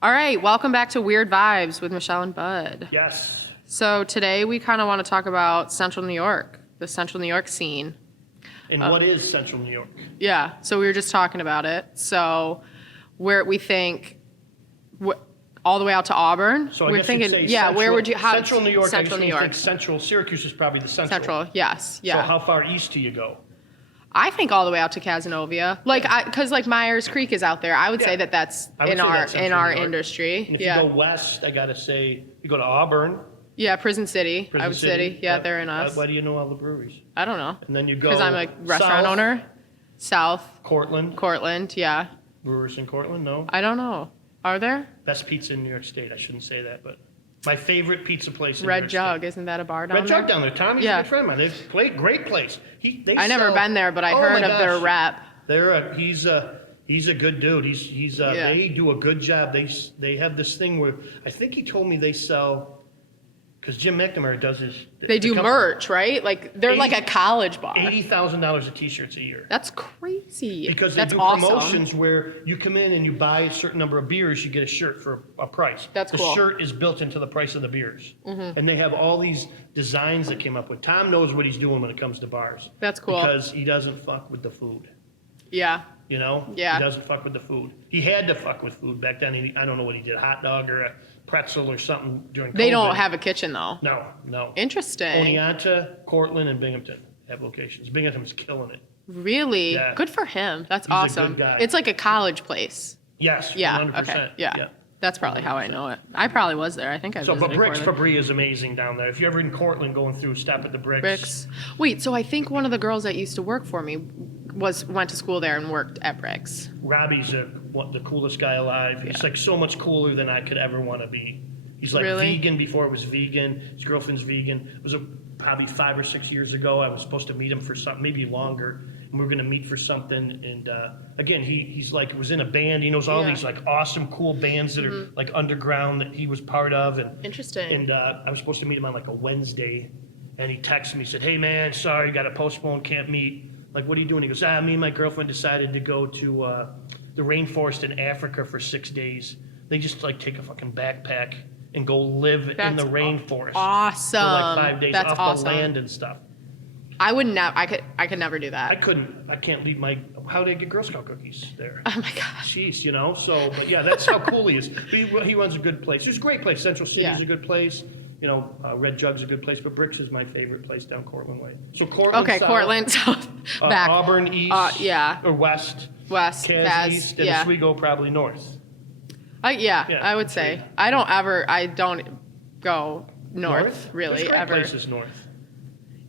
All right, welcome back to Weird Vibes with Michele and Bud. Yes. So today we kind of want to talk about Central New York, the Central New York scene. And what is Central New York? Yeah, so we were just talking about it. So where we think all the way out to Auburn. So I we're guess thinking, you'd say yeah, Central, where would you? Central New York. Central I New guess when you York. think Central. Syracuse is probably the central. Central, yes, yeah. So how far east do you go? I think all the way out to Casanova, because Myers Creek is out there. I would say Yeah. that's I would in say our that's Central New York. industry. And if Yeah, you go west, I gotta say you go to Auburn. yeah, Prison City, Prison I would say. Yeah, they're in us. Why do you know all the breweries? I don't know. And then you go Because I'm a restaurant south, owner. South, Cortland. yeah. Brewers in Cortland, no. I don't know. Are there? Best pizza in New York State. I shouldn't say that, but my favorite pizza place in New Red York Jug, State. isn't that a bar down Red there? Jug down there. Tommy's Yeah. a good friend of mine. They've played great place. I never been there, but I Oh heard my of their gosh. rep. He's a good dude. Yeah. They do a good job. They have this thing where I think he told me they sell, because Jim McNamara does his. They do merch, right? Like they're like a college bar. $80,000 of t-shirts a year. That's crazy. Because they That's do awesome. promotions where you come in and you buy a certain number of beers, you get a shirt for a price. That's the cool. shirt is built into the price of the beers. And they have all these designs that came up with. Tom knows what he's doing when it comes to bars. That's cool. Because he doesn't fuck with the food. Yeah. You know? Yeah. He doesn't fuck with the food. He had to fuck with food back then. I don't know what he did, a hot dog or a pretzel or something during COVID. They don't have a kitchen though. No. Interesting. Oneonta, Cortland, and Binghamton have locations. Binghamton's killing it. Really? Yeah. Good for him. That's He's a awesome. good guy. It's like a college place. Yes, Yeah. 100%. Okay. Yeah. That's probably how I know it. I probably was there. I think I So, visited but Bricks Portland. Fabri is amazing down there. If you're ever in Cortland going through, stop at the Bricks. Bricks. Wait, so I think one of the girls that used to work for me went to school there and worked at Bricks. Robbie's the coolest guy alive. He's like so much cooler than I could ever want to be. He's like Really? vegan before it was vegan. His girlfriend's vegan. It was probably 5 or 6 years ago. I was supposed to meet him for something, maybe longer. And we were going to meet for something. And again, he's like, was in a band. He knows all Yeah. these like awesome, cool bands that are like underground that he was part of. And Interesting. And I was supposed to meet him on like a Wednesday. And he texted me, said, "Hey man, sorry, got to postpone, can't meet." Like, what are you doing? He goes, me and my girlfriend decided to go to the rainforest in Africa for 6 days. They just like take a fucking backpack and go live in That's the rainforest awesome. for like 5 days That's off awesome. the land and stuff. I would never. I could never do that. I can't leave how did I get Girl Scout cookies there? Oh my gosh. Jeez, you know, so, but yeah, that's how cool he is. He runs a good place. It's a great place. Central City's Yeah. a good place. You know, Red Jug's a good place, but Bricks is my favorite place down Cortland Way. So Cortland Okay, south, Cortland. So back. Auburn east, Yeah. or west, West. Cas east, and yeah. Oswego probably north. Yeah, Yeah, I would say. I don't go north, really, There's great ever. places north.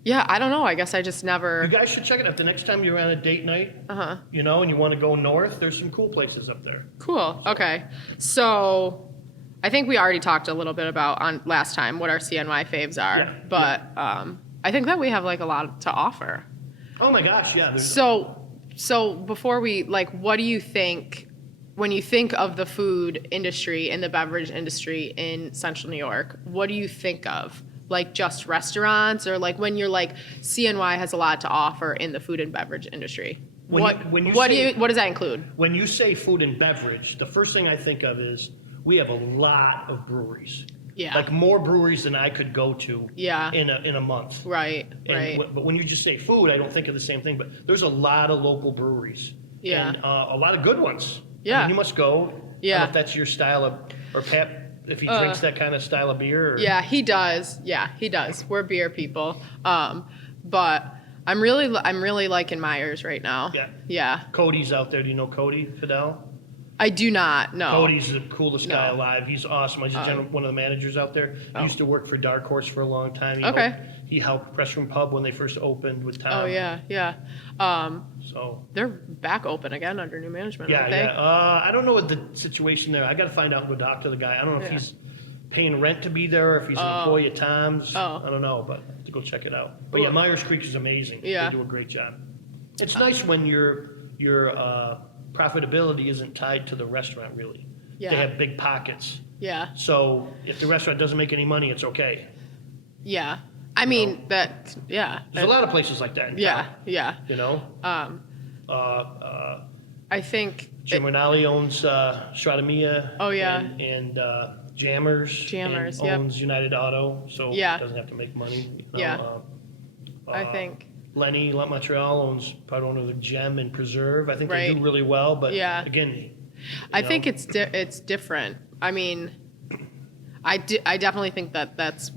Yeah, I don't know. I guess I just You never. guys should check it out. The next time you're on a date night, Uh-huh. you know, and you want to go north, there's some cool places up there. Cool. Okay. So I think we already talked a little bit about on last time what our CNY faves are, Yeah, but I think that we have like a lot to offer. Oh my gosh, yeah. So before we what do you think when you think of the food industry and the beverage industry in Central New York? What do you think of? Like just restaurants, or like when you're like CNY has a lot to offer in the food and beverage industry? What does that include? When you say food and beverage, the first thing I think of is we have a lot of breweries. Yeah. Like more breweries than I could go to. Yeah. In a month. Right. Right. But when you just say food, I don't think of the same thing. But there's a lot of local breweries. Yeah. And a lot of good ones. Yeah. I mean, you must go. Yeah. I don't know if that's your style of, or Pat, if he drinks that kind of style of beer. Or, Yeah, he does. Yeah, he does. We're beer people. But I'm really liking Myers right now. Yeah. Yeah. Cody's out there. Do you know Cody Fidel? I do not. No. Cody's the coolest guy No. alive. He's awesome. He's one of the managers out there. He used to work for Dark Horse for a long time. He helped Press Room Pub when they first opened with Tom. Oh yeah, yeah. So They're back open again under new management, yeah, aren't they? yeah. I don't know what the situation there. I got to find out and go talk to the guy. I don't know if he's paying rent to be there, or if he's an employee at Tom's. Oh. I don't know, but I have to go check it out. But yeah, Cool. Myers Creek is amazing. Yeah. They do a great job. It's nice when your profitability isn't tied to the restaurant, really. Yeah. They have big pockets. Yeah, So if the restaurant doesn't make any money, it's okay. yeah. I mean that. Yeah. There's a lot of places like that in Yeah, town, yeah. you know? I think Jim Rinaldi owns Stradamia. Oh, yeah. And Jammers. Jammers, and yep. owns United Auto, so Yeah. doesn't have to make money. Yeah. I think. Lenny La Montreal owns part owner of the Gem and Preserve. I think they do Right. really well, but Yeah. again, I think it's different. I mean, I definitely think that's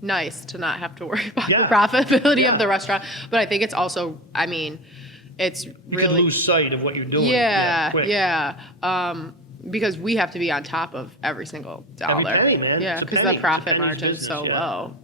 nice to not have to worry about the Yeah. profitability Yeah. of the restaurant. But I think it's also, I mean, it's you really can lose sight of what you're doing. Quick. because we have to be on top of every single dollar. Every penny, man. Yeah, It's a because penny. the It's a profit penny's margin's business, so yeah. low.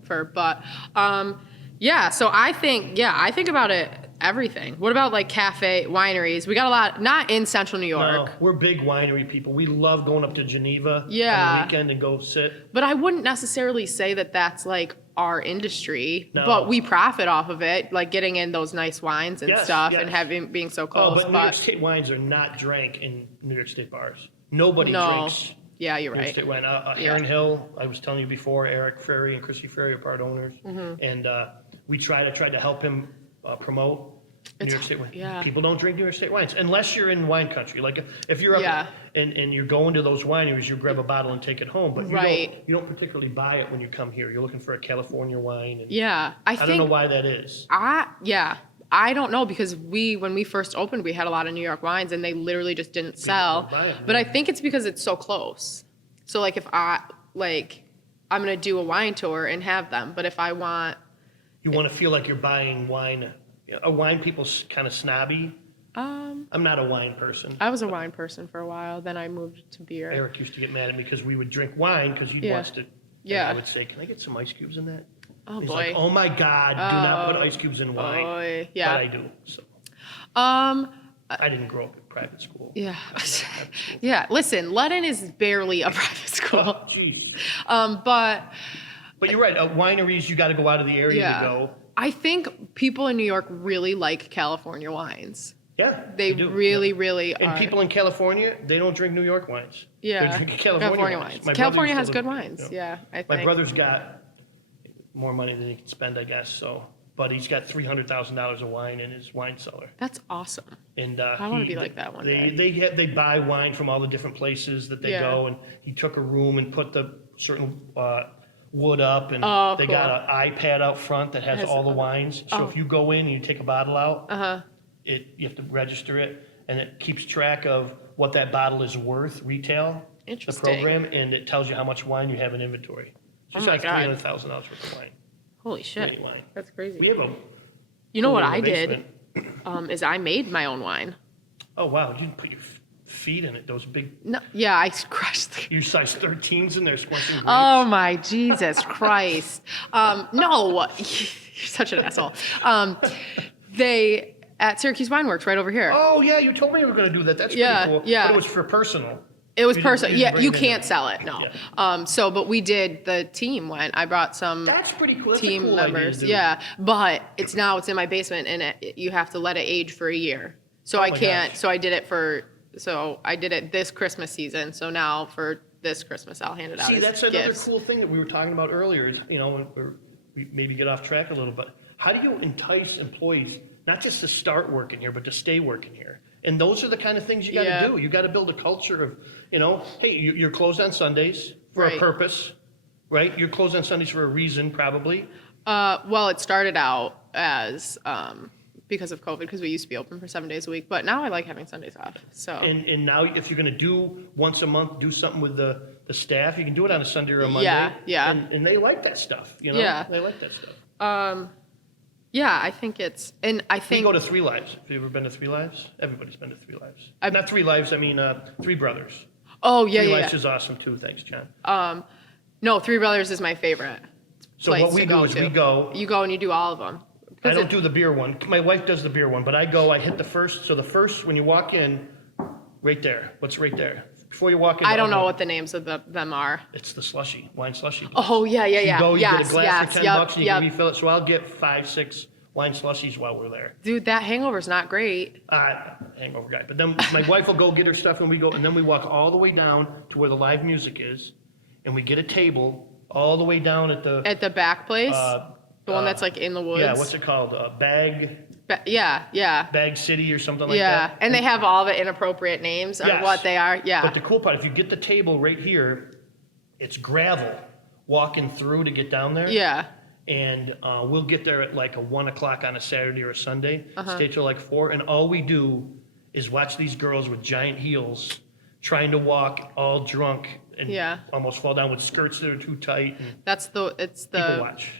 So I think about it everything. What about like cafe wineries? We got a lot, not in Central New York. No, we're big winery people. We love going up to Geneva on Yeah. the weekend and go sit. But I wouldn't necessarily say that that's like our industry, No. but we profit off of it, like getting in those nice wines and Yes, stuff yes. and being so Oh, close. but New York State wines are not drank in New York State bars. Nobody no, drinks yeah, you're New York right. State wine. Heron Hill, I was telling you before, Eric Ferry and Chrissy Ferry are part owners. Mm-hmm. And we tried to help him promote New York State wine. yeah. People don't drink New York State wines unless you're in wine country. Like if you're up Yeah. and you're going to those wineries, you grab a bottle and take it home. But Right. you don't particularly buy it when you come here. You're looking for a California wine. And Yeah, I don't know why that is. I don't know because when we first opened, we had a lot of New York wines and they literally just didn't sell. don't buy 'em, But yeah. I think it's because it's so close. So like if I'm gonna do a wine tour and have them, but if I want, You want to feel like you're buying wine. A wine people's kind of snobby. I'm not a wine person. I was a wine person for a while, then I moved to beer. Eric used to get mad at me because we would drink wine because he Yeah. wants to. Yeah. I would say, "Can I get some ice cubes in that?" Oh He's boy. like, "Oh my God, do not put Oh, ice cubes in wine." boy. Yeah. But I do. So Um, I didn't grow up in private school. yeah. Private school. Yeah, listen, Lennon is barely a private school. Oh, jeez. But You're right. Wineries, you got to go out of the area yeah. to go. I think people in New York really like California wines. Yeah, They do. really, Yeah. really And are. people in California, they don't drink New York wines. Yeah. They drink California wines. My brother California used has to good live- wines. you know. Yeah, I think. My brother's got more money than he can spend, I guess. So, but he's got $300,000 of wine in his wine cellar. That's awesome. And I wanna be like that one day. They buy wine from all the different places that they Yeah. go, and he took a room and put the certain wood up, and Oh, they cool. got an iPad out front that has Has all the all the- wines. So oh. if you go in and you take a bottle out, Uh-huh. you have to register it, and it keeps track of what that bottle is worth retail. The Interesting. program, and it tells you how much wine you have in inventory. So Oh it's my like God. $300,000 worth of wine. Holy shit. Great wine. That's crazy. We have a. You know what cooler I in the did? basement. Is I made my own wine. Oh wow! You didn't put your feet in it. Those big. No, yeah, I crushed the You size 13s in there, squishing grapes. Oh my Jesus Christ. No, you're such an asshole. They at Syracuse Wine Works right over here. Oh yeah, you told me you were going to do that. That's Yeah, pretty cool. yeah. But it was for personal. It was You didn't- personal. you didn't Yeah, bring you it in can't there. sell it. No. Yeah. But we did. The team went. I brought some That's pretty cool. That's team a cool idea to members. do. Yeah, but it's in my basement, and you have to let it age for a year. So I my can't. gosh. So I did it this Christmas season. So now for this Christmas, I'll hand it out. See, as that's another gifts. cool thing that we were talking about earlier. Is, we maybe get off track a little, but how do you entice employees not just to start working here, but to stay working here? And those are the kind of things you got to Yeah. do. You got to build a culture of, hey, you're closed on Sundays for a Right. purpose, right? You're closed on Sundays for a reason, probably. Well, it started out as because of COVID, because we used to be open for 7 days a week, but now I like having Sundays off. So And now, if you're going to do once a month, do something with the staff, you can do it on a Sunday or a Monday. Yeah. And they like that stuff, Yeah. They like that stuff. yeah, I think it's, and I We think go to Three Lives. Have you ever been to Three Lives? Everybody's been to Three Lives. Not Three Lives, I mean Three Brothers. oh yeah, Three yeah, Lives yeah. is awesome too. Thanks, John. No, Three Brothers is my favorite. So what place we to do go is to. we go. You go and you do all of them. I don't do the beer one. My wife does the beer one, but I go. I hit the first. So the first, when you walk in, right there. What's right there? Before you walk in. I don't know what the names of them are. It's the slushy, wine slushy. Oh yeah, yeah, yeah. You go, you yes, get a glass yes, for 10 yep, bucks, and you yep. can refill it. So I'll get 5, 6 wine slushies while we're there. Dude, that hangover's not great. Hangover guy. But then my wife will go get her stuff, and we go, and then we walk all the way down to where the live music is, and we get a table all the way down at the At the back place, the one that's like in the woods. yeah, what's it called? Bag. Yeah. Bag City or something like Yeah. that. And they have all the inappropriate names of Yes. what they are. Yeah. But the cool part, if you get the table right here, it's gravel walking through to get down there. Yeah. And we'll get there at like 1 o'clock on a Saturday or a Sunday, stay till like 4, and all we do is watch these girls with giant heels trying to walk all drunk and almost fall down with skirts that are too tight. And people watch.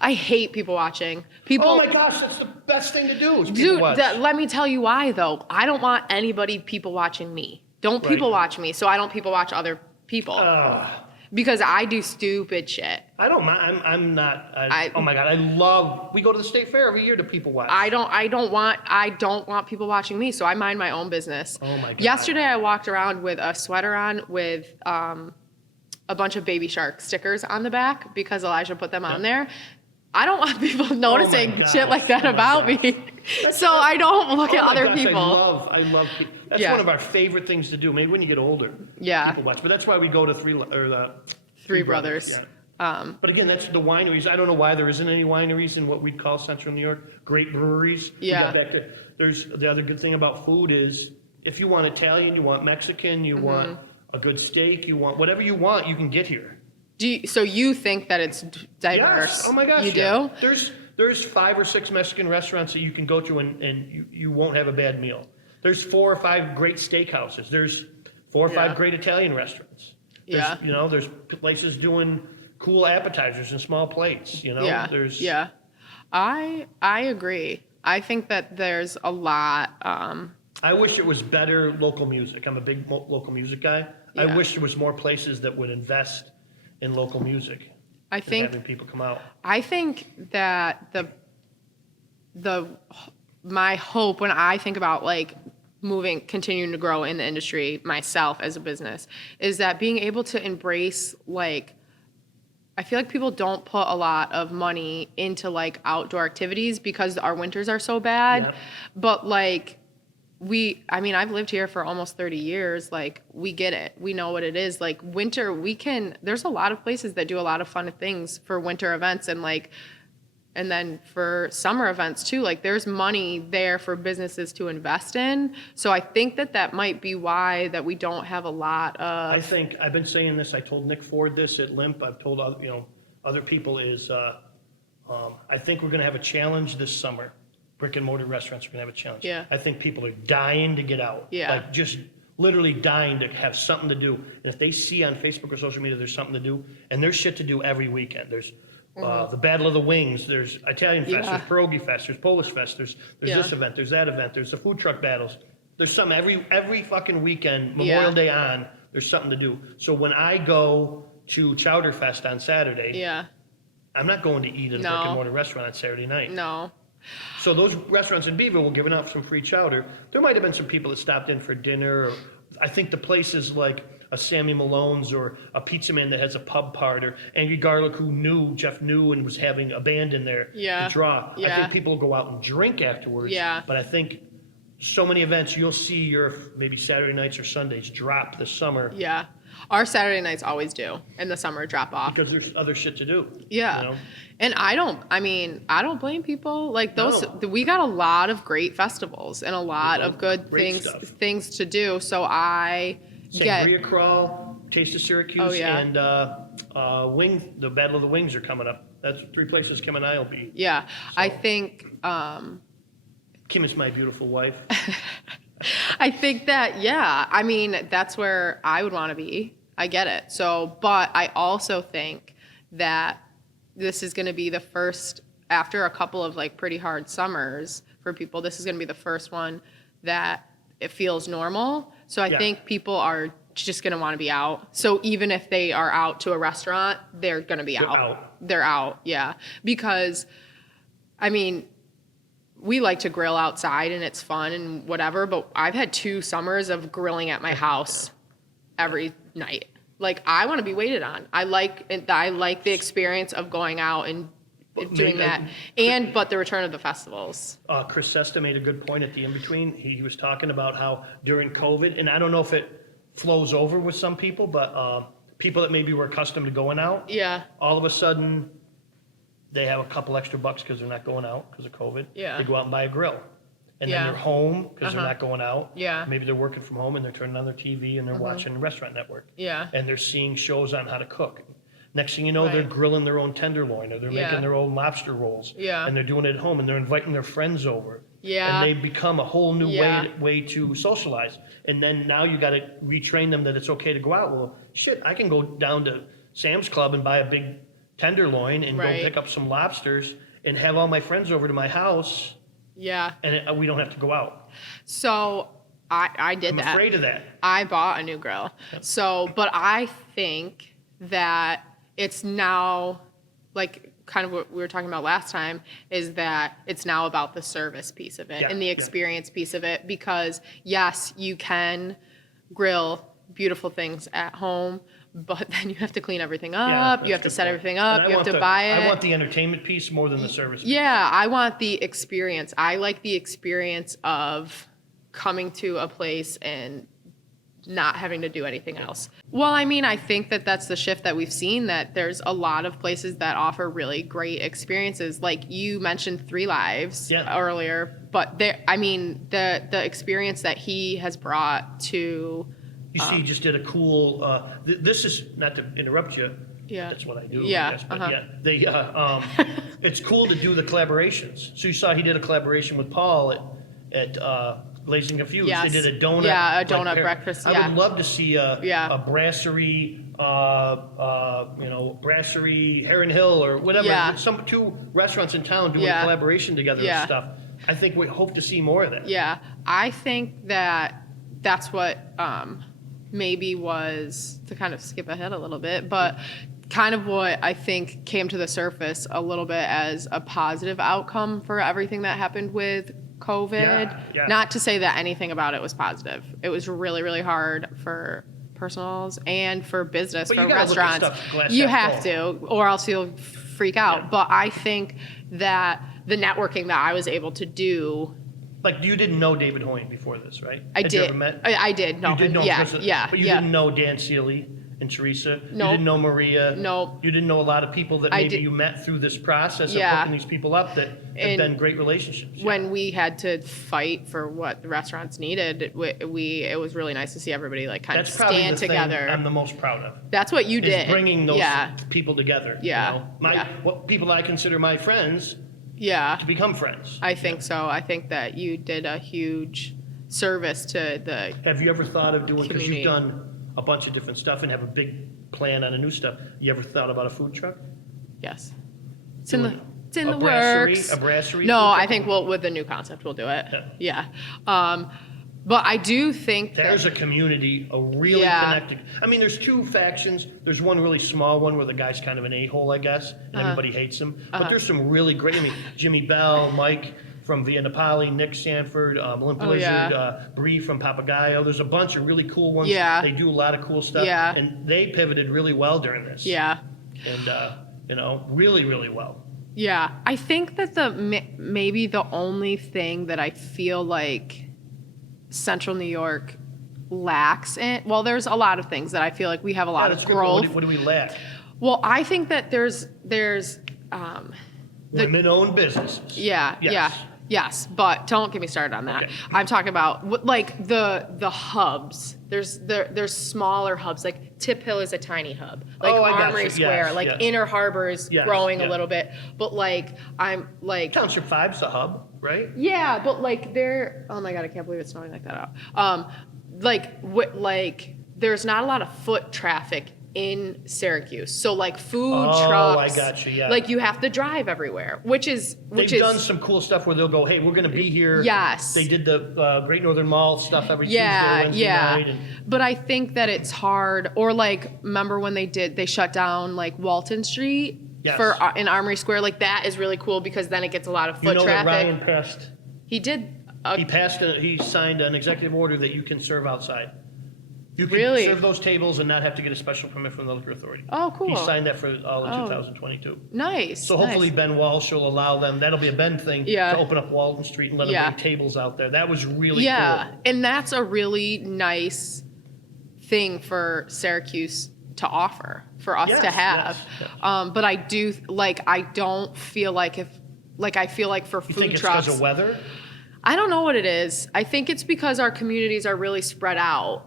I hate people watching. People. Oh my gosh, that's the best thing to do. Is people watch. Let me tell you why though. I don't want anybody people watching me. Don't people watch me, so I don't people watch other people. Because I do stupid shit. I don't mind. I'm not. Oh my God, we go to the state fair every year to people watch. I don't want people watching me, so I mind my own business. Oh my God. Yesterday I walked around with a sweater on with a bunch of Baby Shark stickers on the back because Elijah put them on there. I don't want people noticing shit like that about me. So I don't look at other people. I love people. That's one of our favorite things to do. Maybe when you get older, people watch. But that's why we go to Three Brothers. Yeah. But again, that's the wineries. I don't know why there isn't any wineries in what we'd call Central New York. Great breweries. Yeah. There's the other good thing about food is if you want Italian, you want Mexican, you want a good steak, you want whatever you want, you can get here. So you think that it's diverse? Yes. Oh my gosh. You do? There's 5 or 6 Mexican restaurants that you can go to and you won't have a bad meal. There's 4 or 5 great steakhouses. There's 4 or 5 great Italian restaurants. There's places doing cool appetizers and small plates. I agree. I think that there's a lot. I wish it was better local music. I'm a big local music guy. I wish there was more places that would invest in local music. I think having people come out. I think that my hope when I think about like continuing to grow in the industry myself as a business is that being able to embrace like, I feel like people don't put a lot of money into like outdoor activities because our winters are so bad. Yep. But like I've lived here for almost 30 years. Like we get it. We know what it is. Like winter, there's a lot of places that do a lot of fun things for winter events and then for summer events too. Like there's money there for businesses to invest in. So I think that might be why that we don't have a lot of. I think I've been saying this. I told Nick Ford this at Limp. I've told other people is I think we're going to have a challenge this summer. Brick and mortar restaurants are going to have a challenge. Yeah. I think people are dying to get out. Yeah. Like just literally dying to have something to do. And if they see on Facebook or social media there's something to do, and there's shit to do every weekend. There's the Battle of the Wings, there's Italian Fest, there's Pierogi Fest, there's Polish Fest, there's this event, there's that event, there's the food truck battles. There's something every fucking weekend, Memorial Day on, there's something to do. So when I go to Chowder Fest on Saturday, I'm not going to eat at a brick and mortar restaurant on Saturday night. No. So those restaurants in Beaverville were giving out some free chowder. There might have been some people that stopped in for dinner. Or I think the places like a Sammy Malone's or a Pizza Man that has a pub part, or Angry Garlic Jeff knew and was having a band in there to draw. I think people will go out and drink afterwards. Yeah. But I think so many events, you'll see your maybe Saturday nights or Sundays drop this summer. Yeah. Our Saturday nights always do, and the summer drop off. Because there's other shit to do. Yeah. And I don't blame people. Like we got a lot of great festivals and a lot of good things to do. So Sangria Crawl, Taste of Syracuse, and the Battle of the Wings are coming up. That's 3 places Kim and I will be. Yeah. So. I think Kim is my beautiful wife. I think that, that's where I would want to be. I get it. So, but I also think that this is going to be the first, after a couple of like pretty hard summers for people, this is going to be the first one that it feels normal. So I think people are just going to want to be out. So even if they are out to a restaurant, they're going to be out. They're out. Yeah. Because, we like to grill outside and it's fun and whatever, but I've had 2 summers of grilling at my house every night. Like I want to be waited on. I like the experience of going out and doing that. But the return of the festivals. Chris Sesta made a good point at the in-between. He was talking about how during COVID, and I don't know if it flows over with some people, but people that maybe were accustomed to going out, all of a sudden they have a couple extra bucks because they're not going out because of COVID. Yeah. They go out and buy a grill. And Yeah. then they're home because they're Uh-huh. not going out. Yeah. Maybe they're working from home and they're turning on their TV and they're watching Restaurant Network. Yeah. And they're seeing shows on how to cook. Next thing you know, they're Right. grilling their own tenderloin, or they're Yeah. making their own lobster rolls. Yeah. And they're doing it at home, and they're inviting their friends over. Yeah. And they become a whole new Yeah. way to socialize. And then now you got to retrain them that it's okay to go out. Well, shit, I can go down to Sam's Club and buy a big tenderloin and Right. go pick up some lobsters and have all my friends over to my house, Yeah. and we don't have to go out. So I did I'm that. afraid of that. I bought a new grill. So, but I think that it's now, like kind of what we were talking about last time, is that it's now about the service piece of it Yeah, and the yeah. experience piece of it. Because yes, you can grill beautiful things at home, but then you have to clean everything up. Yeah, You have to that's a set good everything point. up. And You have to buy it. I want the entertainment piece more than the service piece. Yeah, I want the experience. I like the experience of coming to a place and not having to do anything else. Well, I mean, I think that that's the shift that we've seen, that there's a lot of places that offer really great experiences. Like you mentioned 3 Lives Yeah. earlier, but there, I mean, the experience that he has brought to, You see, he just did a cool, this is, not to interrupt you. Yeah. That's what I do, Yeah, I guess, but uh-huh. yeah. It's cool to do the collaborations. So you saw he did a collaboration with Paul at Blazing Confused. Yes. They did a donut. Yeah, a like, donut breakfast, I yeah. would love to see Yeah. a brasserie, brasserie Heron Hill or whatever. Yeah. Some 2 restaurants in town doing Yeah. a collaboration together Yeah. and stuff. I think we hope to see more of that. yeah, I think that that's what maybe was, to kind of skip ahead a little bit, but kind of what I think came to the surface a little bit as a positive outcome for everything that happened with COVID. Yeah. Not to say that anything about it was positive. It was really, really hard for personals and for business, But for you gotta look at restaurants. stuff glass You half have full. to, or else you'll freak out. Yeah. But I think that the networking that I was able to do, Like, you didn't know David Hoyne before this, right? I Had you did. ever met? I did know You did him. know him Yeah, personally, yeah, but you yeah. didn't know Dan Seeley and Teresa. You Nope. didn't know Maria. Nope. You didn't know a lot of people that I maybe did- you met through this process of Yeah. hooking these people up that have And been great relationships. When we had to fight for what the restaurants needed, it was really nice to see everybody like kind That's of probably stand the thing together. I'm the most proud of. That's what you did. Is bringing those Yeah, people together. Yeah. You know? Yeah. What people I consider my friends yeah. to become friends. I think so. I think that you did a huge service to the. Have you ever thought of doing, because Community. you've done a bunch of different stuff and have a big plan on a new stuff, you ever thought about a food truck? Yes, it's in the Doing it's in a the brasserie- works. a brasserie No, food I truck? think with the new concept we'll do it. Yeah. Yeah. But I do think There's a that, community, a really Yeah. connected. I mean, there's 2 factions. There's one really small one where the guy's kind of an a-hole, I guess, and everybody hates him. But there's some really great. I mean, Jimmy Bell, Mike from Via Napoli, Nick Sanford, Limp Oh, Lizard, yeah. Bree from Papagayo. There's a bunch of really cool ones. Yeah. They do a lot of cool stuff. Yeah. And they pivoted really well during this. yeah. And really, really well. Yeah, I think that maybe the only thing that I feel like Central New York lacks in, well, there's a lot of things that I feel like we have a lot that's of good, but growth. what do we lack? Well, I think that there's Women-owned businesses. yeah, Yes. yeah. Yes, but don't get me started on that. Okay. I'm talking about like the hubs. There's smaller hubs. Like Tip Hill is a tiny hub. Like Oh, I got Armory you. Square. Yes, like yes. Inner Harbor is Yes, growing a yeah. little bit. But like I'm like Township 5's the hub, right? yeah, but like they're oh my god, I can't believe it's snowing like that out. Like there's not a lot of foot traffic in Syracuse. So like food Oh, trucks. I got you, yeah. Like you have to drive everywhere, which is They've done some cool stuff where they'll go, hey, we're going to be here. Yes. They did the Great Northern Mall stuff every yeah, Tuesday, Wednesday yeah. night. And But I think that it's hard. Or like, remember when they shut down like Walton Street Yes. for in Armory Square? Like that is really cool because then it gets a lot of foot you know traffic. that Ryan passed, He did. he signed an executive order that you can serve outside. You can Really? serve those tables and not have to get a special permit from the liquor authority. Oh, cool. He signed that for all of Oh. 2022. Nice. So hopefully nice. Ben Walsh will allow them, that'll be a Ben thing, Yeah. to open up Walton Street and let them Yeah. bring tables out there. That was really Yeah, cool. and that's a really nice thing for Syracuse to offer for us Yes, to have. yes. But I do I don't feel like I feel like for You food think it's trucks, because of weather? I don't know what it is. I think it's because our communities are really spread out,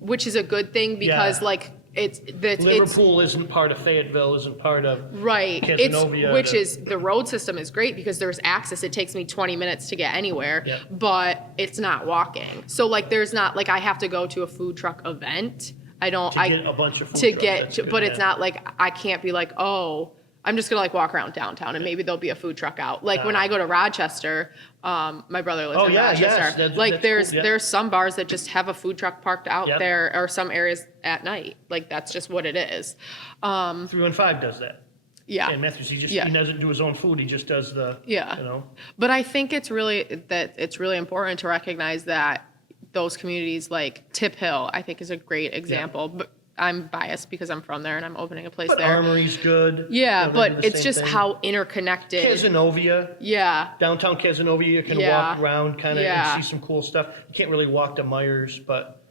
which is a good thing because Yeah. it's Liverpool isn't part of Fayetteville, isn't part of right. Cazenovia. Which is the road system is great because there's access. It takes me 20 minutes to get anywhere, Yeah. but it's not walking. So there's not I have to go to a food truck event. I don't. to get a bunch of food to trucks. get, That's to, good, but it's yeah. not I can't be oh, I'm just gonna walk around downtown and maybe there'll be a food truck out. When I go to Rochester, my brother lives Oh, in yeah, yes, Rochester. that's There's cool, yeah. there's some bars that just have a food truck parked out Yep. there, or some areas at night. That's just what it is. 315 does that. Yeah. And Matthews, he Yeah. doesn't do his own food. He just does the, Yeah. But I think it's really important to recognize that those communities like Tip Hill, I think is a great example. But I'm biased because I'm from there and I'm opening a place But there. Armory's good. Yeah, they but do the it's same just thing. how interconnected. Cazenovia, Yeah. downtown Cazenovia, you can Yeah. walk around kind of Yeah. and see some cool stuff. You can't really walk to Myers, but,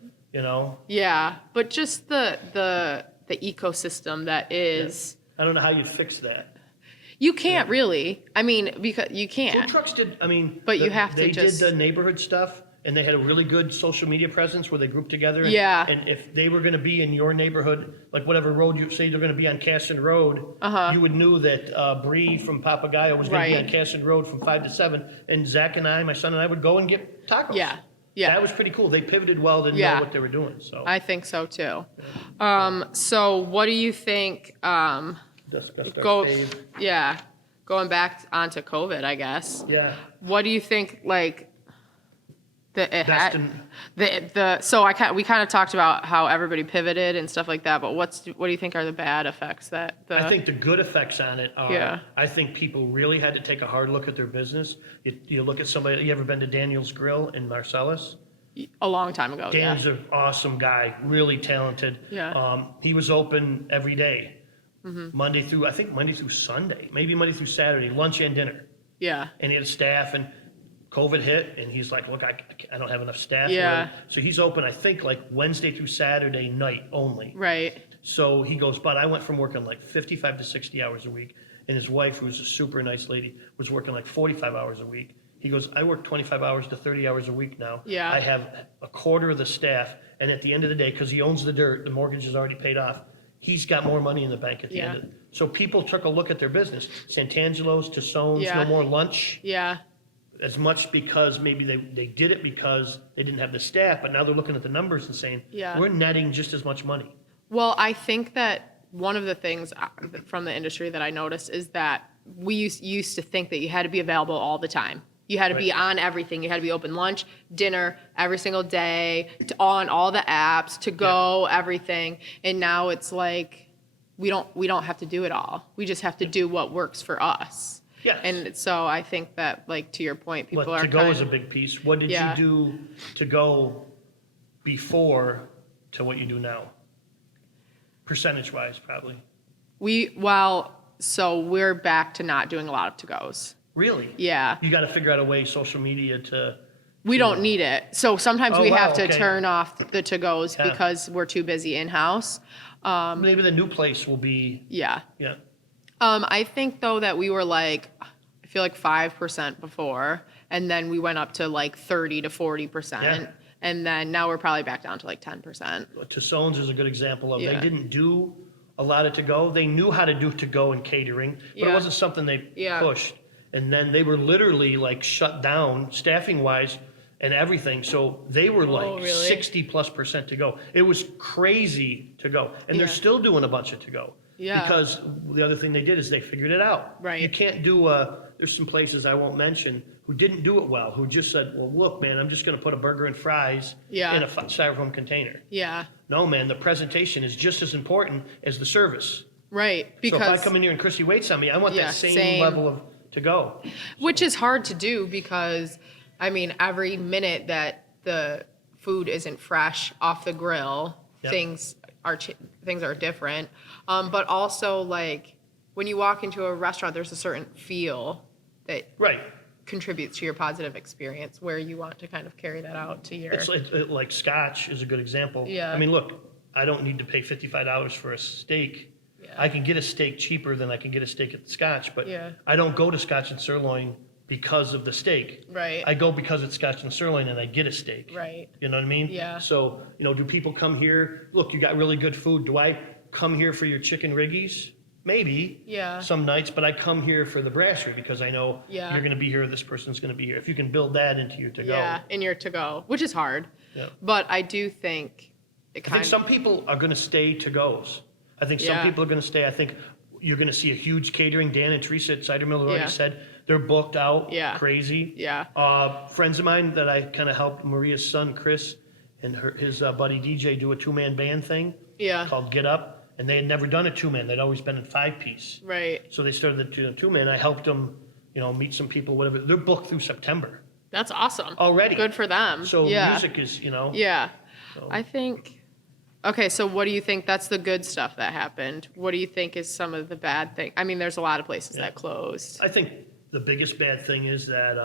Yeah, but just the ecosystem that is. I don't know how you'd fix that. You can't really. I mean, because you Food can't. trucks did, But you have to they just- did the neighborhood stuff, and they had a really good social media presence where they grouped together. And, Yeah. And if they were gonna be in your neighborhood, like whatever road you say they're gonna be on Casson Road, you would knew that Bree from Papagayo was gonna be on Right. Casson Road from 5 to 7, and Zach and I, my son and I, would go and get tacos. Yeah. Yeah. That was pretty cool. They pivoted well, didn't Yeah. know what they were doing, so. I think so too. So what do you think? Discussed our Go. fave. Yeah. Going back onto COVID, I guess. Yeah. What do you think? Best in- We kind of talked about how everybody pivoted and stuff like that. But what do you think are the bad effects I think the good effects on it are, Yeah. I think people really had to take a hard look at their business. You look at somebody, you ever been to Daniel's Grill in Marcellus? a long time ago? Dan's an awesome guy, really talented. Yeah. He was open every day, Monday through Sunday, maybe Monday through Saturday, lunch and dinner. Yeah. And he had staff, and COVID hit, and he's like, look, I don't have enough staff. Yeah. Really. So he's open, I think, Wednesday through Saturday night only. Right. So he goes, but I went from working 55 to 60 hours a week, and his wife, who's a super nice lady, was working 45 hours a week. He goes, I work 25 hours to 30 hours a week now. Yeah. I have a quarter of the staff, and at the end of the day, because he owns the dirt, the mortgage is already paid off, he's got more money in the bank at the end of it. So people took a look at their business. Santangelo's, Tassone's, Yeah. no more lunch, Yeah. as much because maybe they did it because they didn't have the staff, but now they're looking at the numbers and saying, Yeah. we're netting just as much money. Well, I think that one of the things from the industry that I noticed is that we used to think that you had to be available all the time. You had to be Right. on everything. You had to be open lunch, dinner, every single day, on all the apps, to go, everything. And now it's we don't have to do it all. We just have to do what works for us. Yes. And so I think that, to your point, people But are to go kind is a big piece. What did Yeah. you do to go before to what you do now? Percentage wise, probably. So we're back to not doing a lot of to-goes. Really? Yeah. You got to figure out a way, social media to, We don't need it. So sometimes Oh, we wow, have to okay. turn off the to-goes Yeah. because we're too busy in-house. maybe the new place will be, Yeah. yeah. I think though that we were I feel 5% before, and then we went up to 30 to 40%. Yeah. And then now we're probably back down to 10%. Tassone's is a good example of, Yeah. they didn't do a lot of to-go. They knew how to do to-go and catering, but it Yeah. wasn't something they Yeah. pushed. And then they were literally shut down staffing-wise and everything. So they were Oh, really? 60+% to go. It was crazy to go. And they're Yeah. still doing a bunch of to go. Yeah. Because the other thing they did is they figured it out. Right. You can't do there's some places I won't mention who didn't do it well, who just said, well, look, man, I'm just going to put a burger and fries Yeah. in a styrofoam container. Yeah. No, man, the presentation is just as important as the service. Right. So if Because I come in here and Chrissy waits on me, I want Yeah, that same same. level of to go. which is hard to do because, every minute that the food isn't fresh off the grill, Yep. things are different. But also, when you walk into a restaurant, there's a certain feel that Right. contributes to your positive experience where you want to kind of carry that out to your. It's like Scotch is a good example. Yeah. I mean, look, I don't need to pay $55 for a steak. Yeah. I can get a steak cheaper than I can get a steak at the Scotch, but Yeah. I don't go to Scotch and Sirloin because of the steak. Right. I go because it's Scotch and Sirloin and I get a steak. Right. You know what I mean? Yeah. So, do people come here? Look, you got really good food. Do I come here for your chicken riggies? Maybe. Yeah. Some nights, but I come here for the brasserie because I know Yeah. you're going to be here. This person's going to be here. If you can build that into your to-go. Yeah, in your to-go, which is hard. Yeah. But I do think it I kind think of... some people are going to stay to-goes. I think some Yeah. people are going to stay. I think you're going to see a huge catering. Dan and Teresa at Cider Mill have already Yeah. said they're booked out. Yeah. Crazy. Yeah. Friends of mine that I kind of helped, Maria's son Chris and his buddy DJ do a 2-man band thing Yeah, called Get Up, and they had never done a 2-man. They'd always been in 5-piece. right. So they started the 2-man. I helped them, meet some people, whatever. They're booked through September That's awesome. already. Good for them. So yeah. music is, Yeah. So. I think... Okay, so what do you think? That's the good stuff that happened. What do you think is some of the bad thing? I mean, there's a lot of places that closed. I think the biggest bad thing is that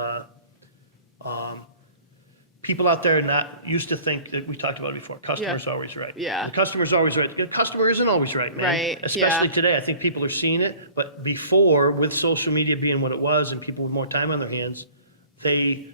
people out there not used to think that we talked about it before. Customer's always right. Yeah. The customer's always right. The customer isn't always right, man. Right, Especially yeah. today. I think people are seeing it. But before, with social media being what it was and people with more time on their hands, they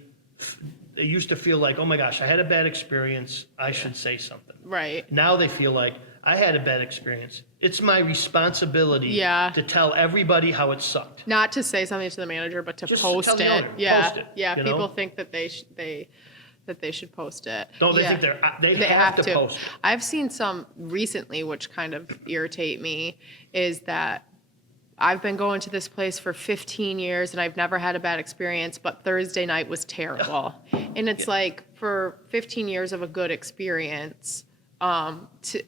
used to feel like, oh my gosh, I had a bad experience. I should say something. Right. Now they feel like I had a bad experience. It's my responsibility Yeah. to tell everybody how it sucked. Not to say something to the manager, but to Just post tell the it. owner. Yeah. Post it, Yeah. you know? People think that they should post it. No, they Yeah. think they have to post it. I've seen some recently, which kind of irritate me, is that I've been going to this place for 15 years and I've never had a bad experience, but Thursday night was terrible. And it's like, for 15 years of a good experience, and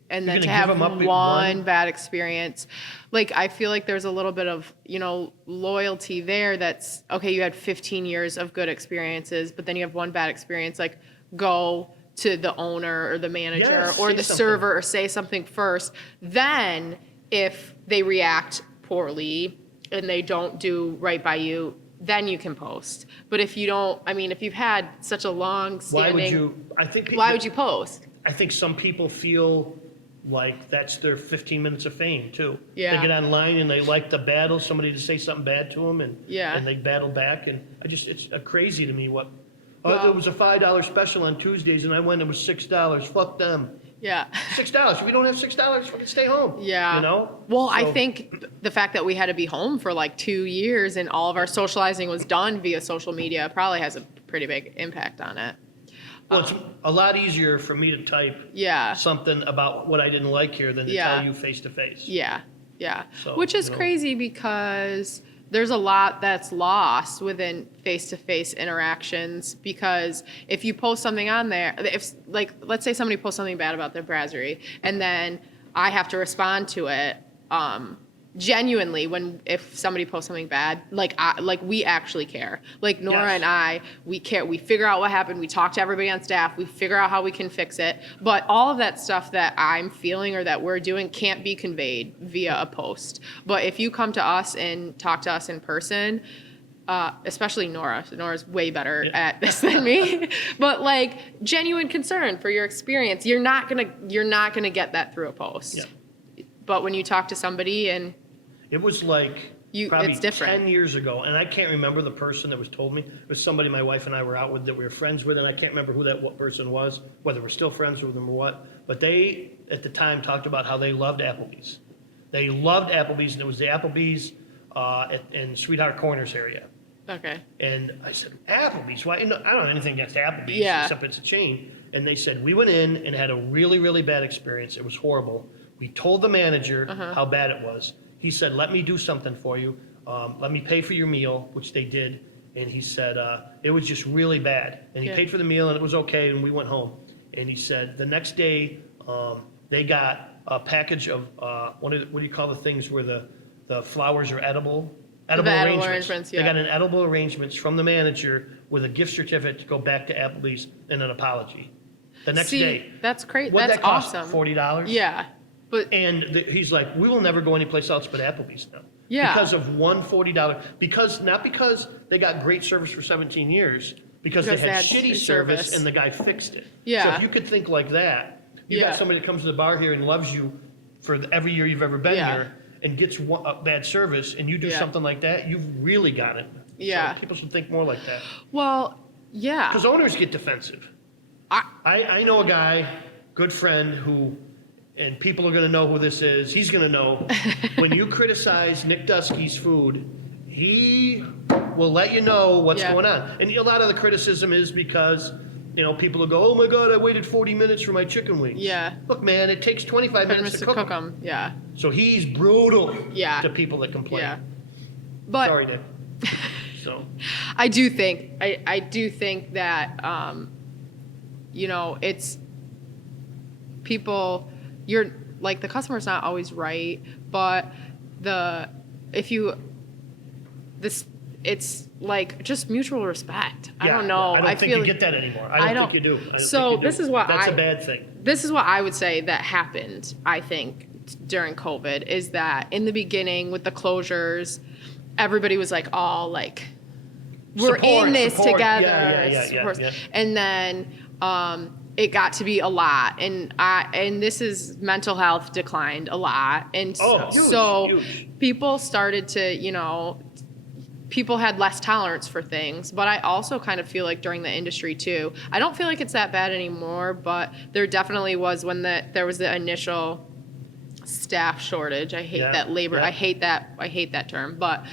then gonna to give have them up at one one? bad experience, like, I feel like there's a little bit of, loyalty there. That's, okay, you had 15 years of good experiences, but then you have one bad experience, like, go to the owner or the manager Yes, or say the something. server or say something first. Then if they react poorly and they don't do right by you, then you can post. But if you don't, if you've had such a long Why would standing, you? I think. why would you post? I think some people feel like that's their 15 minutes of fame too. Yeah. They get online and they like to battle somebody to say something bad to them, and Yeah. and they battle back. And it's crazy to me what. Well- There was a $5 special on Tuesdays, and I went. It was $6. Fuck them. Yeah. $6. If we don't have $6, fucking stay home. Yeah. Well, I So- think the fact that we had to be home for like 2 years and all of our socializing was done via social media probably has a pretty big impact on it. Well, it's a lot easier for me to type Yeah. something about what I didn't like here than to Yeah. tell you face to face. Yeah. Yeah. So, Which is you know. crazy because there's a lot that's lost within face-to-face interactions, because if you post something on there, if, like, let's say somebody posts something bad about their brasserie and then I have to respond to it, genuinely, if somebody posts something bad, like we actually care. Like Nora Yes. and I, we care. We figure out what happened. We talk to everybody on staff. We figure out how we can fix it. But all of that stuff that I'm feeling or that we're doing can't be conveyed via a post. But if you come to us and talk to us in person, especially Nora. So Nora's way better at this than me. But like genuine concern for your experience, you're not gonna get that through a post. Yeah. But when you talk to somebody and It was like You- probably it's different. 10 years ago, and I can't remember the person that was told me. It was somebody my wife and I were out with that we were friends with, and I can't remember who that person was, whether we're still friends with them or what. But they, at the time, talked about how they loved Applebee's. They loved Applebee's, and it was the Applebee's in Sweetheart Corners area. okay. And I said, Applebee's? Why? No, I don't have anything against Applebee's, Yeah. except it's a chain. And they said, we went in and had a really, really bad experience. It was horrible. We told the manager how bad it was. He said, let me do something for you. Let me pay for your meal, which they did. And he said, it was just really bad. And he Yeah. paid for the meal, and it was okay, and we went home. And he said, the next day, they got a package of, what do you call the things where the flowers are edible? Edible edible arrangements. arrangements, They yeah. got an edible arrangements from the manager with a gift certificate to go back to Applebee's and an apology. The next day. That's great. What'd That's that cost? awesome. $40? Yeah. But And he's like, we will never go anyplace else but Applebee's now. Yeah. Because of one $40. Not because they got great service for 17 years, because they Because had they had shitty service. service and the guy fixed it. Yeah. So if you could think like that, You Yeah. got somebody that comes to the bar here and loves you for every year you've ever been Yeah. here and gets a bad service, and you do Yeah. something like that, you've really got it. Yeah. So people should think more like that. Well, yeah. Because owners get defensive. I know a guy, good friend, who, and people are going to know who this is. He's going to know. When you criticize Nick Dusky's food, he will let you know what's Yeah. going on. And a lot of the criticism is because, people will go, oh my God, I waited 40 minutes for my chicken wings. Yeah. Look, man, it takes 25 minutes to cook them. them. Yeah. So he's brutal Yeah. to people that complain. Yeah. But Sorry, Nick. So. I do think that it's people. You're like the customer's not always right, but it's like just mutual respect. I don't know. I don't think you get that anymore. I don't think you do. That's a bad thing. This is what I would say that happened, I think, during COVID, is that in the beginning with the closures, everybody was like, all like, we're in this together. Yeah. And then it got to be a lot. And this is mental health declined a lot. And huge. People started to, people had less tolerance for things, but I also kind of feel like during the industry too, I don't feel like it's that bad anymore, but there definitely was when there was the initial staff shortage. I hate that labor. Yeah. I hate that term, but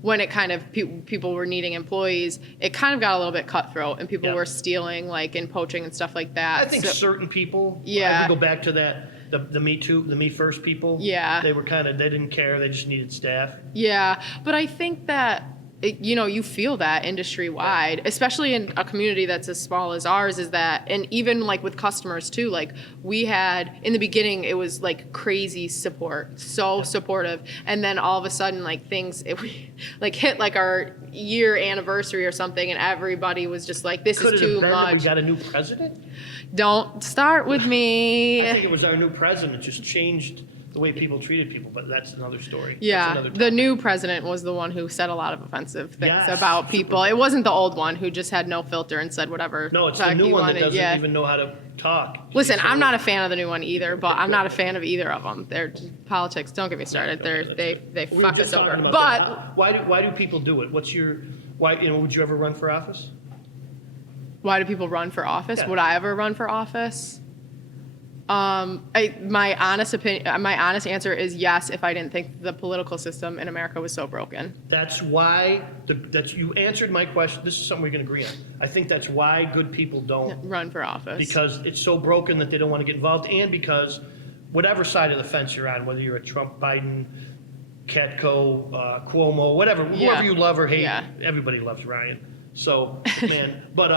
when it kind of people were needing employees, it kind of got a little bit cutthroat, and people were stealing and poaching and stuff like that. I think certain people, Yeah. I would go back to that, the Me Too, the Me First people. Yeah. They were they didn't care, they just needed staff. Yeah, but I think that you feel that industry wide, especially in a community that's as small as ours, is that, and even with customers too, we had in the beginning, it was crazy support, so supportive, and then all of a sudden things hit our year anniversary or something, and everybody was just like, this is too much. We got a new president? Don't start with me. I think it was our new president just changed the way people treated people, but that's another story. Yeah, That's another the new president was the one who said a lot of offensive things Yes. about people. It wasn't the old one who just had no filter and said whatever. No, it's the talk new he one wanted. that doesn't Yeah. even know how to talk. Listen, I'm not a fan of the new one either, but I'm not a fan of either of them. They're politics. Don't get me started. They We were fuck just us over. talking about But that. Why do people do it? Would you ever run for office? why do people run for office? Yeah. Would I ever run for office? My honest answer is yes, if I didn't think the political system in America was so broken. That's why you answered my question. This is something we can agree on. I think that's why good people don't, Run for office. because it's so broken that they don't want to get involved, and because whatever side of the fence you're on, whether you're a Trump, Biden, Katko, Cuomo, whatever, whoever you love or hate, everybody loves Ryan. So, man, but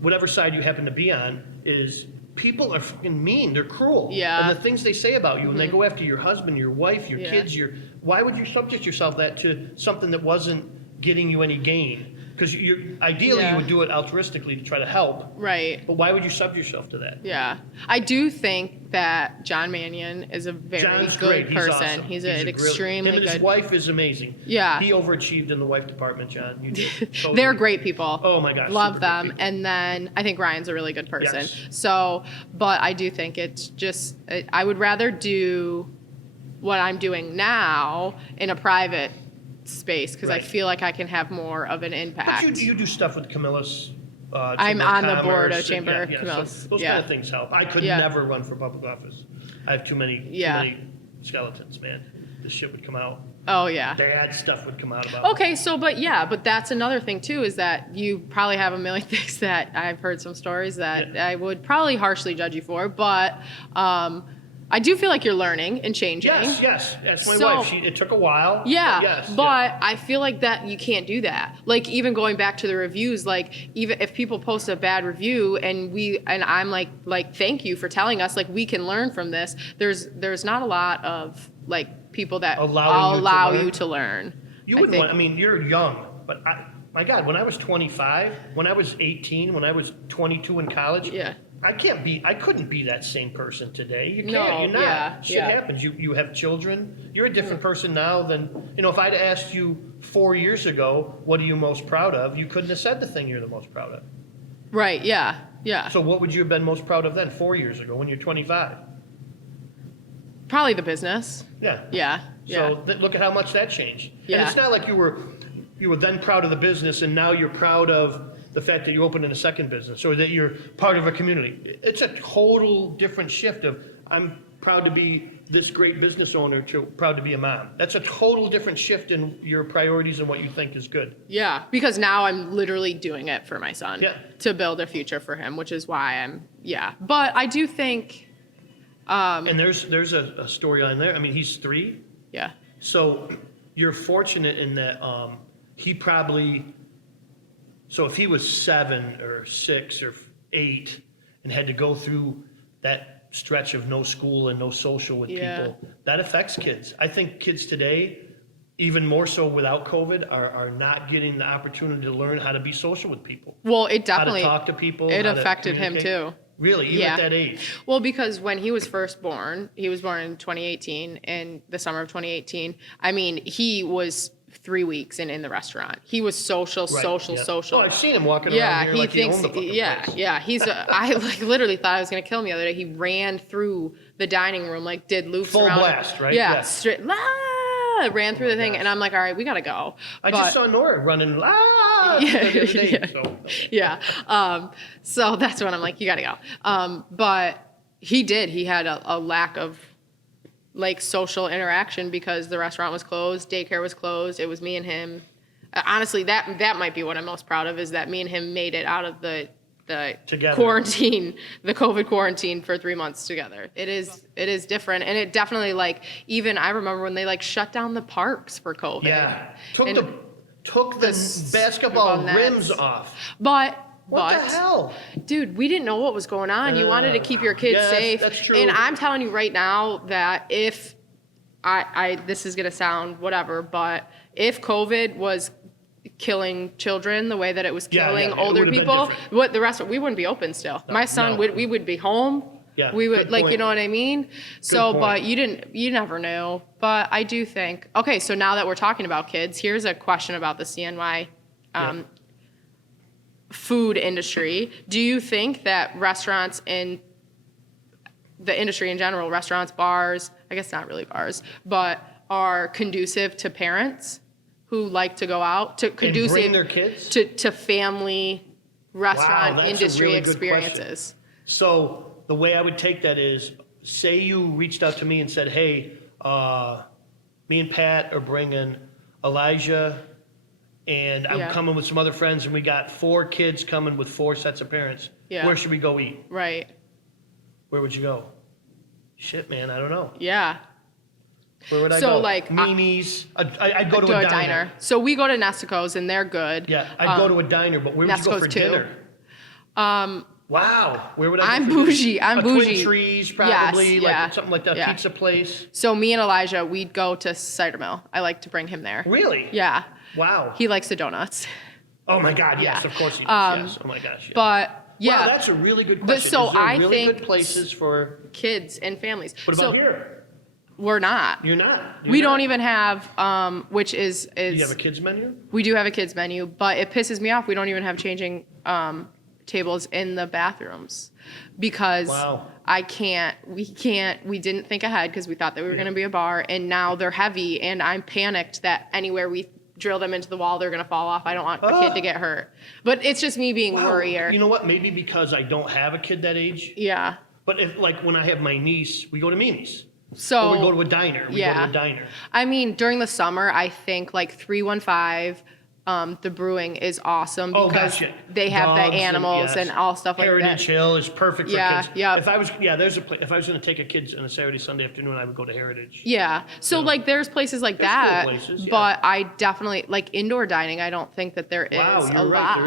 whatever side you happen to be on, is people are fucking mean. They're cruel. Yeah. And the things they say about you, and they go after your husband, your wife, your kids, why would you subject yourself to something that wasn't getting you any gain? Because ideally you would do it altruistically to try to help. Right. But why would you sub yourself to that? Yeah. I do think that John Mannion is a very John's good great. He's person. awesome. He's a an extremely him and his good. wife is amazing. Yeah. He overachieved in the wife department, John. You did. Totally. They're great people. Oh my gosh. Love super good them. people. And then I think Ryan's a really good person. Yes. So, but I do think it's just, I would rather do what I'm doing now in a private space, because I Right. feel like I can have more of an impact. But you do stuff with Camillus. I'm Chamber of on the board Commerce, of Chamber and- of so Camillus. those kind of things help. I could Yeah. never run for public office. I have too many skeletons, man. This shit would come out. Oh, yeah. Bad stuff would come out about. Okay, but that's another thing too, is that you probably have a million things that I've heard some stories that I would probably harshly judge you for, but I do feel like you're learning and changing. Yes. That's my So- wife. It took a while. Yeah, Yes. but I feel like that you can't do that. Even going back to the reviews, even if people post a bad review and I'm like thank you for telling us, we can learn from this. There's not a lot of people that allow you to learn. You wouldn't want. I mean, you're young, but my God, when I was 25, when I was 18, when I was 22 in college, I couldn't be that same person today. You can't. No, You're not. yeah, Shit yeah. happens. You have children. You're a different person now than, if I'd asked you 4 years ago, what are you most proud of? You couldn't have said the thing you're the most proud of. Right, yeah. Yeah. So what would you have been most proud of then, 4 years ago, when you're 25? Probably the business. Yeah. Yeah. So look at how much that changed. Yeah. And it's not like you were then proud of the business and now you're proud of the fact that you opened in a second business or that you're part of a community. It's a total different shift of I'm proud to be this great business owner to proud to be a mom. That's a total different shift in your priorities and what you think is good. Yeah, because now I'm literally doing it for my son. Yeah. To build a future for him, which is why but I do think And there's a storyline there. I mean, he's 3. yeah. So you're fortunate in that he probably, so if he was 7 or 6 or 8 and had to go through that stretch of no school and no social with people, that affects kids. I think kids today, even more so without COVID, are not getting the opportunity to learn how to be social with people. Well, it definitely How to talk to people. it how to affected him communicate. too. Really, even Yeah. at that age. Well, because when he was first born, he was born in 2018, in the summer of 2018. I mean, he was 3 weeks in the restaurant. He was social. Yeah. social. Oh, I've seen him walking around here like he owned the fucking place. Yeah. I like literally thought I was gonna kill him the other day. He ran through the dining room, like did loops Full around. blast, right? Yeah, Yeah. straight. Ran through the thing, gosh. and I'm like, all right, we gotta go. I just saw Nora running the other day. Yeah. So. Yeah. So that's when I'm like, you gotta go. But he did. He had a lack of like social interaction because the restaurant was closed, daycare was closed. It was me and him. Honestly, that might be what I'm most proud of is that me and him made it out of the Together. quarantine, the COVID quarantine for 3 months together. It is different, and it definitely like even I remember when they like shut down the parks for COVID. Yeah. Took And the basketball nets. rims off. But What the hell? dude, we didn't know what was going on. You wanted to keep your kids yes, safe. that's true. And I'm telling you right now that if this is gonna sound whatever, but if COVID was killing children the way that it was killing it older would've been people, different. we wouldn't be open still. My son no. we would be home. Yeah, We would good like, point. you know what I mean? So, point. but you never know. But I do think, okay, so now that we're talking about kids, here's a question about the CNY food industry. Do you think that restaurants and the industry in general, restaurants, bars, I guess not really bars, but are conducive to parents who like to go out, to conducive bring their kids? to family restaurant that's a industry really good experiences? So the way I would take that is, say you reached out to me and said, hey, me and Pat are bringing Elijah and I'm Yeah. coming with some other friends and we got 4 kids coming with 4 sets of parents. Yeah. Where should we go eat? Right. Where would you go? Shit, man, I don't know. Yeah. Where would I So, go? like, Mimi's. I'd go to a diner. So we go to Nestico's and they're good. Yeah, I'd go to a diner, but where would you go Nestico's for too. dinner? Wow, where would I go I'm for dinner? bougie. I'm bougie. Twin Trees, probably, Yes, like yeah, something like that, yeah. pizza place. So me and Elijah, we'd go to Cider Mill. I like to bring him there. Really? Yeah. Wow. He likes the donuts. Oh my God, yes, Yeah. of course he does. Yes. Oh my gosh. Yeah. But yeah, Wow, that's a really good question. so Is there I really think good places for? kids and families. What so about here? We're not. You're not. We don't even have, which is Do you have a kids menu? we do have a kids menu, but it pisses me off. We don't even have changing tables in the bathrooms because Wow. we didn't think ahead because we thought that we were going to be a bar, and now they're heavy, and I'm panicked that anywhere we drill them into the wall, they're going to fall off. I don't want a kid to get hurt. But it's just me being Wow. worrier. You know what? Maybe because I don't have a kid that age. Yeah. But if, like, when I have my niece, we go to Mimi's. So Or we go to a diner. We go to a diner. I mean, during the summer, I think like 315, the brewing is awesome Oh, because gotcha. they have Dogs the animals yes. and all stuff like Heritage that. Hill is perfect for Yeah, kids. yeah. If I was, there's a place. If I was going to take a kids on a Saturday, Sunday afternoon, I would go to Heritage. Yeah. So like there's places like There's that, cool places, yeah. but I definitely like indoor dining. I don't think that there is Wow, a you're right. lot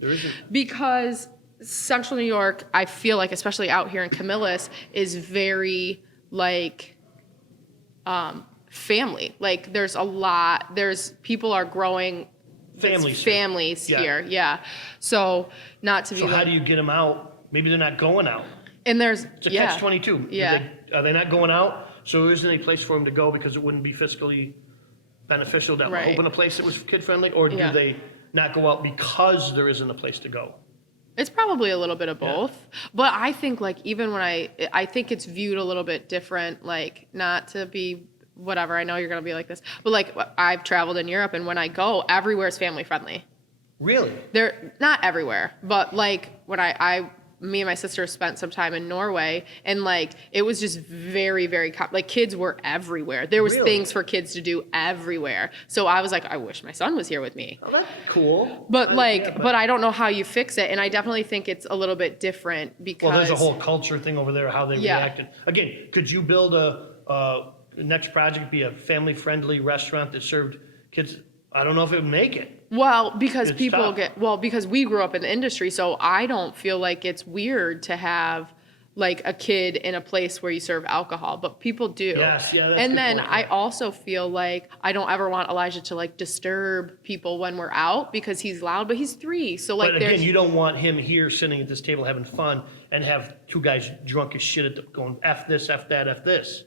There isn't. because Central New York, I feel like, especially out here in Camillus, is very like family. Like there's a lot. There's people are growing. Families Yeah. here, yeah. So not to be. So how like, do you get them out? Maybe they're not going out. and there's It's a yeah. catch-22. Yeah. Are they not going out? So there isn't any place for them to go because it wouldn't be fiscally beneficial to Right. open a place that was kid-friendly? Or do Yeah. they not go out because there isn't a place to go? It's probably a little bit of both, but I think like even when I think it's viewed a little bit different, like not to be whatever, I know you're going to be like this, but like I've traveled in Europe and when I go, everywhere is family friendly. Really? They're not everywhere, but like when me and my sister spent some time in Norway and like it was just very, very, like kids were everywhere. There was things for kids to do everywhere. So I was like, I wish my son was here with me. Oh, that's cool. But but I don't know how you fix it. And I definitely think it's a little bit different because. Well, there's a whole culture thing over there, how they reacted. Again, could you build a next project be a family friendly restaurant that served kids? I don't know if it would make it. Well, because It's people tough. because we grew up in the industry, so I don't feel like it's weird to have like a kid in a place where you serve alcohol, but people do. Yes, yeah, that's a And good then point. I also feel like I don't ever want Elijah to like disturb people when we're out because he's loud, but he's 3. So like But again, you don't want him here sitting at this table having fun and have 2 guys drunk as shit going F this, F that, F this.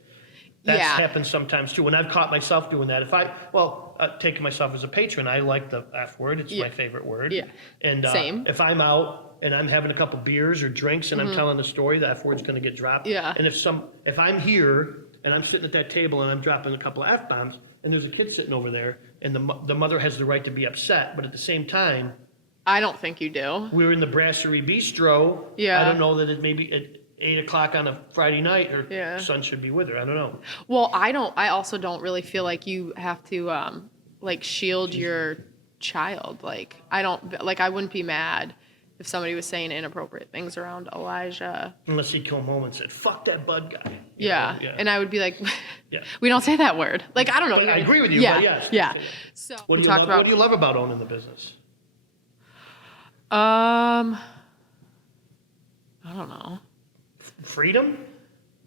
That's happened sometimes too. And I've caught myself doing that. Taking myself as a patron, I like the F word. It's my favorite word. Yeah. And Same. if I'm out and I'm having a couple beers or drinks and I'm telling a story, the F word's going to get dropped. Yeah. And if I'm here and I'm sitting at that table and I'm dropping a couple of F bombs and there's a kid sitting over there and the mother has the right to be upset, but at the same time, I don't think you do. we're in the Brasserie Bistro. Yeah. I don't know that it maybe at 8 o'clock on a Friday night her son should be with her. I don't know. Well, I also don't really feel like you have to like shield your child. Like I wouldn't be mad if somebody was saying inappropriate things around Elijah. Unless he came home and said, "Fuck that Bud guy." Yeah. Yeah. And I would be like, Yeah. we don't say that word. Like I don't know. But I agree with you, Yeah. but yes. Yeah. So What do you love about owning the business? I don't know. Freedom?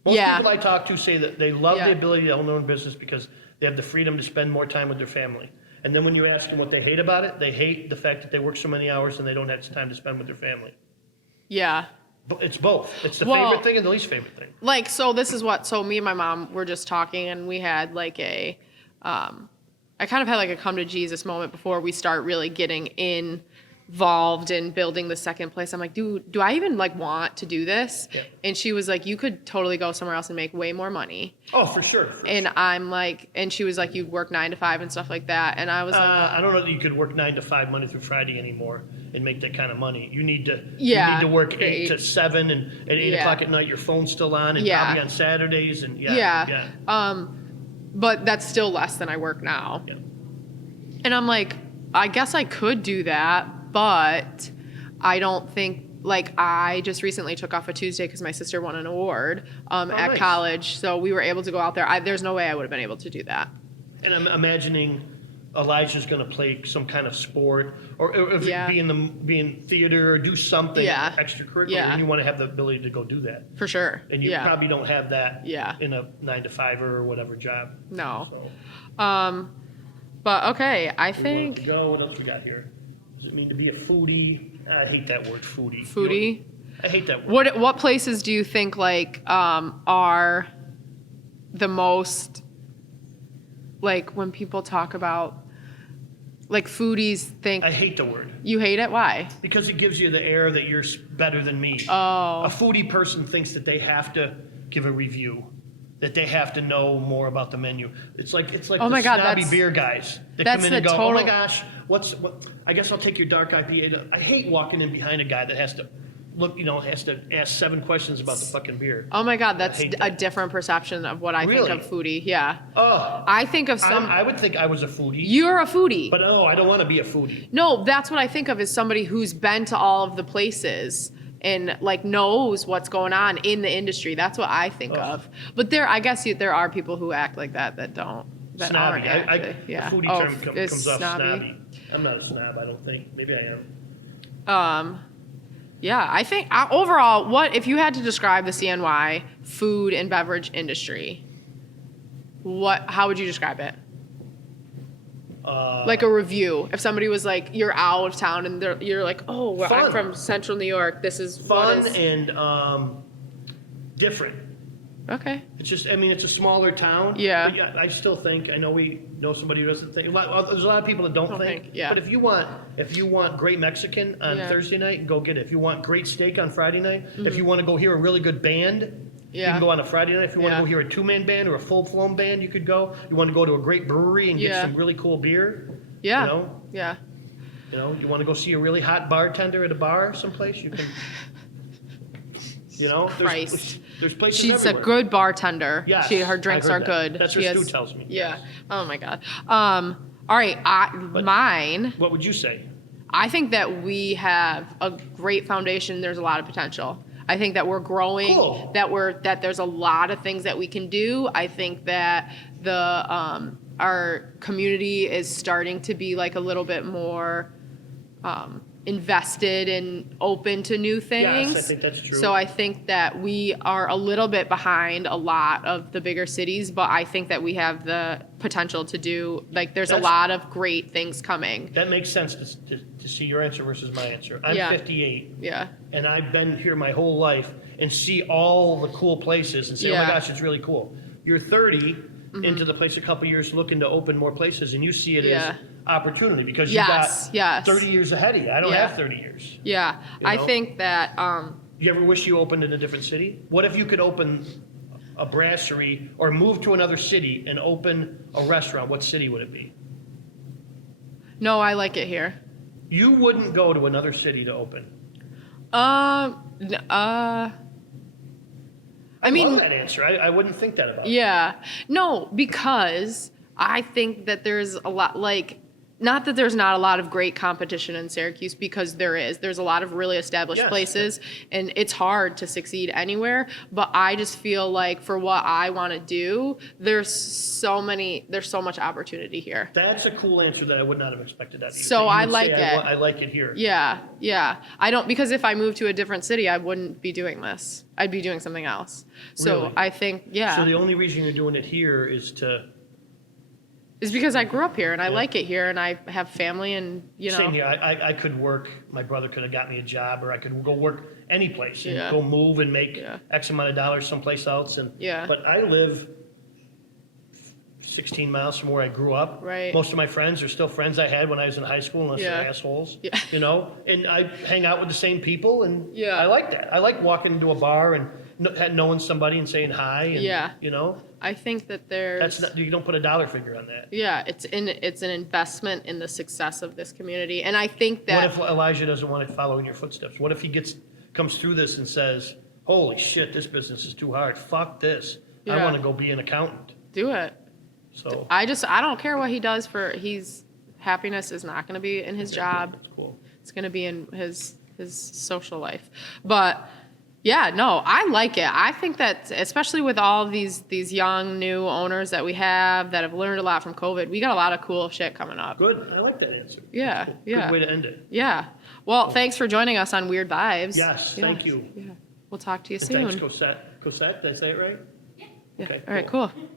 Most people I talk to say that they love the ability to own their own business because they have the freedom to spend more time with their family. And then when you ask them what they hate about it, they hate the fact that they work so many hours and they don't have time to spend with their family. Yeah. But it's both. It's the favorite thing and the least favorite thing. Like, so me and my mom were just talking and we had like I kind of had like a come to Jesus moment before we start really getting involved in building the second place. I'm like, do I even like want to do this? Yeah. And she was like, you could totally go somewhere else and make way more money. Oh, for sure. And I'm like, and she was like, you work 9 to 5 and stuff like that. And I was like, I don't know that you could work 9 to 5 Monday through Friday anymore and make that kind of money. You need to work 8 to 7 and at 8 o'clock at night your phone's still on and probably on Saturdays and but that's still less than I work now. Yeah. And I'm like, I guess I could do that, but I don't think, like, I just recently took off a Tuesday because my sister won an award at nice. college. So we were able to go out there. There's no way I would have been able to do that. And I'm imagining Elijah's going to play some kind of sport or if it be in theater or do something extracurricular. And you want to have the ability to go do that. For sure. And you probably don't have that Yeah. in a 9 to 5 or whatever job. No. So, But okay, I where think. to go? What else we got here? Does it mean to be a foodie? I hate that word, foodie. Foodie? I hate that word. What places do you think like are the most, like, when people talk about, like, foodies think. I hate the word. You hate it? Why? Because it gives you the air that you're better than me. Oh. A foodie person thinks that they have to give a review, that they have to know more about the menu. It's like Oh my the God, snobby that's- beer guys that that's come in and the go, oh my total- gosh, what? I guess I'll take your dark IPA. I hate walking in behind a guy that has to look, has to ask 7 questions about the fucking beer. Oh my God, that's hate a that. different perception of what I Really? think of foodie. Yeah. Oh, I think of I would think I was a foodie, You're a foodie. but no, I don't want to be a foodie. No, that's what I think of as somebody who's been to all of the places and like knows what's going on in the industry. That's what I think of. But I guess there are people who act like that don't. That Snobby. aren't actually. Yeah. The foodie term is comes off snobby. snobby. I'm not a snob, I don't think. Maybe I am. Yeah, I think overall, what if you had to describe the CNY food and beverage industry? How would you describe it? Like a review. If somebody was like, you're out of town and you're like, oh, well, I'm Fun. from Central New York. This is Fun what is. and different. Okay. It's just, I mean, it's a smaller town. Yeah. But yeah, I still think, I know we know somebody who doesn't think, there's a lot of people that don't Don't think. think, yeah. But if you want great Mexican on Yeah. Thursday night, go get it. If you want great steak on Friday night, if you want to go hear a really good band, you Yeah. can go on a Friday night. If you want to Yeah. go hear a two-man band or a full-blown band, you could go. You want to go to a great brewery and get Yeah. some really cool beer. Yeah. You know, Yeah. you want to go see a really hot bartender at a bar someplace, you can. Christ. There's places She's everywhere. a good bartender. Yes, Her drinks I are heard that. good. That's She what has- Stu tells me. Yeah. Yes. Oh my God. All right. Mine. What would you say? I think that we have a great foundation. There's a lot of potential. I think that we're growing. Cool. That there's a lot of things that we can do. I think that our community is starting to be like a little bit more invested and open to new things. Yes, I think that's true. So I think that we are a little bit behind a lot of the bigger cities, but I think that we have the potential to do, like, there's a That's- lot of great things coming. That makes sense to see your answer versus my answer. I'm Yeah. 58, Yeah. and I've been here my whole life and see all the cool places and say, oh Yeah. my gosh, it's really cool. You're 30 into the place a couple years looking to open more places, and you see it Yeah. as opportunity because you Yes, got yes. 30 years ahead of you. I don't Yeah. have 30 years. Yeah. You I know? think that, You ever wish you opened in a different city? What if you could open a brasserie or move to another city and open a restaurant? What city would it be? no, I like it here. You wouldn't go to another city to open. I mean, love that answer. I wouldn't think that about it. yeah. No, because I think that there's a lot, like, not that there's not a lot of great competition in Syracuse, because there is. There's a lot of really established Yes. places, and it's hard to succeed anywhere. But I just feel like for what I want to do, there's so much opportunity here. That's a cool answer that I would not have expected that. So That you I would like say, it. I like it here. Yeah, yeah. I don't, because if I moved to a different city, I wouldn't be doing this. I'd be doing something else. So Really? I think, yeah. So the only reason you're doing it here is to. It's because I grew up here and I like it here and I have family and, you know. Same here. I could work. My brother could have got me a job, or I could go work any place and Yeah. go move and make Yeah. X amount of dollars someplace else. And Yeah. But I live 16 miles from where I grew up. Right. Most of my friends are still friends I had when I was in high school, unless Yeah. they're assholes. Yeah. You know, and I hang out with the same people, and Yeah. I like that. I like walking into a bar and knowing somebody and saying hi. And, Yeah. You know, I think that there's. that's not, you don't put a dollar figure on that. Yeah, it's an investment in the success of this community. And I think What that. if Elijah doesn't want to follow in your footsteps? What if he comes through this and says, holy shit, this business is too hard. Fuck this. I Yeah. want to go be an accountant. Do it. So I don't care what he does happiness is not going to be in his job. that's cool. It's going to be in his social life. But yeah, no, I like it. I think that especially with all of these young new owners that we have that have learned a lot from COVID, we got a lot of cool shit coming up. Good. I like that answer. Yeah, Good yeah. way to end it. Yeah. Well, thanks for joining us on Weird Vibes. Yes, thank you. Yeah. We'll talk to you And soon. thanks, Cosette. Cosette, did I say it right? Yeah. Okay, All right, cool. cool.